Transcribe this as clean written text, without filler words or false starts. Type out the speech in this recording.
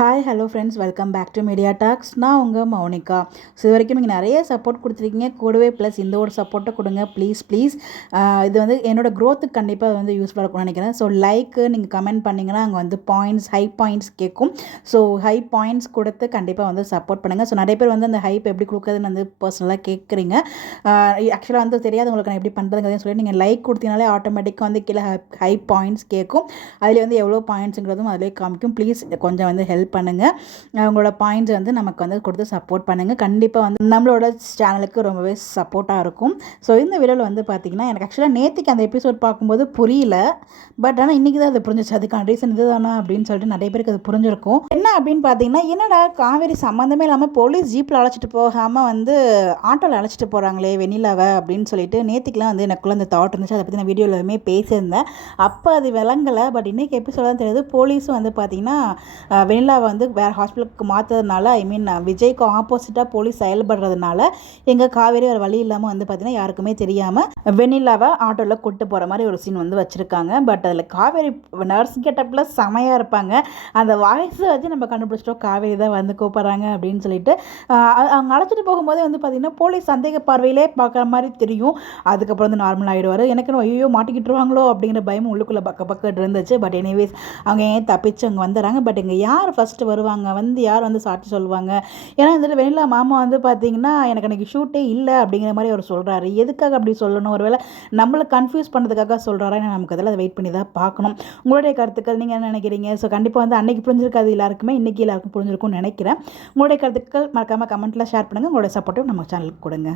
Hi hello friends, welcome back to Media Talks. நான் உங்கள் Mounika. So இது வரைக்கும் நீங்கள் நிறைய சப்போர்ட் கொடுத்துருக்கீங்க. கூடவே ப்ளஸ் இந்த ஒரு சப்போர்ட்டை கொடுங்க ப்ளீஸ். இது வந்து என்னோடய க்ரோத்துக்கு கண்டிப்பாக வந்து யூஸ்ஃபுல்லாக இருக்கும்னு நினைக்கிறேன். ஸோ லைக்கு நீங்கள் கமெண்ட் பண்ணிங்கன்னா அங்கே வந்து ஹை பாயிண்ட்ஸ் கேட்கும். ஸோ ஹை பாயிண்ட்ஸ் கொடுத்து கண்டிப்பாக வந்து சப்போர்ட் பண்ணுங்கள். ஸோ நிறைய பேர் வந்து அந்த ஹைப் எப்படி கொடுக்குறதுன்னு வந்து பர்சனலாக கேட்குறீங்க. ஆக்சுவலாக வந்து தெரியாதவங்களுக்கு நான் எப்படி பண்ணுறதுங்கிறதையும் சொல்லி நீங்கள் லைக் கொடுத்தீங்கனாலே ஆட்டோமேட்டிக்காக வந்து கீழே ஹை பாயிண்ட்ஸ் கேட்கும். அதில் வந்து எவ்வளோ பாயிண்ட்ஸுங்கிறதும் அதிலே காமிக்கும். ப்ளீஸ் கொஞ்சம் வந்து ஹெல்ப் பண்ணுங்கள். அவங்களோட பாயிண்ட்ஸ் வந்து நமக்கு வந்து கொடுத்து சப்போர்ட் பண்ணுங்கள். கண்டிப்பாக வந்து நம்மளோட சேனலுக்கு ரொம்பவே சப்போர்ட்டாக இருக்கும். ஸோ இந்த வீடியோவில் வந்து பார்த்திங்கன்னா எனக்கு ஆக்சுவலாக நேற்றுக்கு அந்த எபிசோட் பார்க்கும்போது புரியல. பட் ஆனால் இன்றைக்கி தான் அது புரிஞ்சிச்சு. அதுக்கான ரீசன் இது தானா அப்படின்னு சொல்லிட்டு நிறைய பேருக்கு அது புரிஞ்சிருக்கும். என்ன அப்படின்னு பார்த்தீங்கன்னா, என்னடா காவேரி சம்மந்தமே இல்லாமல் போலீஸ் ஜீப்பில் அழைச்சிட்டு போகாமல் வந்து ஆட்டோவில் அழைச்சிட்டு போகிறாங்களே வெண்ணிலாவை அப்படின்னு சொல்லிட்டு நேற்றுக்குலாம் வந்து எனக்குள்ளே அந்த தாட் இருந்துச்சு. அதை பற்றி நான் வீடியோவிலுமே பேசியிருந்தேன். அப்போ அது விளங்கலை. பட் இன்றைக்கி எபிசோட் தான் தெரியுது. போலீஸும் வந்து பார்த்திங்கன்னா வெண்ணிலாவை வந்து வேறு ஹாஸ்பிட்டலுக்கு மாற்றுறதுனால விஜய்க்கு ஆப்போசிட்டாக போலீஸ் செயல்படுறதுனால எங்கள் காவேரி வேறு வழி இல்லாமல் வந்து பார்த்திங்கன்னா யாருக்குமே தெரியாமல் வெண்ணிலாவை ஆட்டோவில் கூப்பிட்டு போகிற மாதிரி ஒரு சீன் வந்து வச்சுருக்காங்க. பட் அதில் காவேரி நர்ஸ் கெட்டப்பில் செமையாக இருப்பாங்க. அந்த வாய்ஸை வச்சு நம்ம கண்டுபிடிச்சிட்டோம் காவேரி தான் வந்து கூப்பிட்றாங்க அப்படின்னு சொல்லிட்டு. அவங்க அழைச்சிட்டு போகும்போதே வந்து பார்த்திங்கன்னா போலீஸ் சந்தேக பார்வையிலே பார்க்குற மாதிரி தெரியும். அதுக்கப்புறம் வந்து நார்மல் ஆகிடுவார். எனக்கு ஐயோ மாட்டிக்கிட்டுருவாங்களோ அப்படிங்கிற பயம் உள்ளுக்குள்ளே பக்கம் இருந்துச்சு. பட் எனிவேஸ் அவங்க ஏன் தப்பிச்சு அங்கே வந்துடுறாங்க. பட் இங்கே யார் ஃபஸ்ட்டு வருவாங்க, வந்து யார் வந்து சாட்சி சொல்லுவாங்க? ஏன்னா இதில் வெண்ணிலா மாமா வந்து பார்த்தீங்கன்னா எனக்கு அன்றைக்கி ஷூட்டே இல்லை அப்படிங்கிற மாதிரி அவர் சொல்கிறாரு. எதுக்காக அப்படி சொல்லணும்? ஒருவேளை நம்மளை கன்ஃபியூஸ் பண்ணுறதுக்காக சொல்கிறாரா? நமக்கு அதெல்லாம் வெயிட் பண்ணி தான் பார்க்கணும். உங்களுடைய கருத்துக்கள் நீங்கள் என்ன நினைக்கிறீங்க? ஸோ கண்டிப்பாக வந்து அன்றைக்கி புரிஞ்சிருக்காது எல்லாருக்குமே, இன்றைக்கி எல்லாருக்கும் புரிஞ்சிருக்கும்னு நினைக்கிறேன். உங்களுடைய கருத்துக்கள் மறக்காமல் கமெண்ட்டில் ஷேர் பண்ணுங்கள். உங்களுடைய சப்போர்ட்டும் நம்ம சேனலுக்கு கொடுங்க.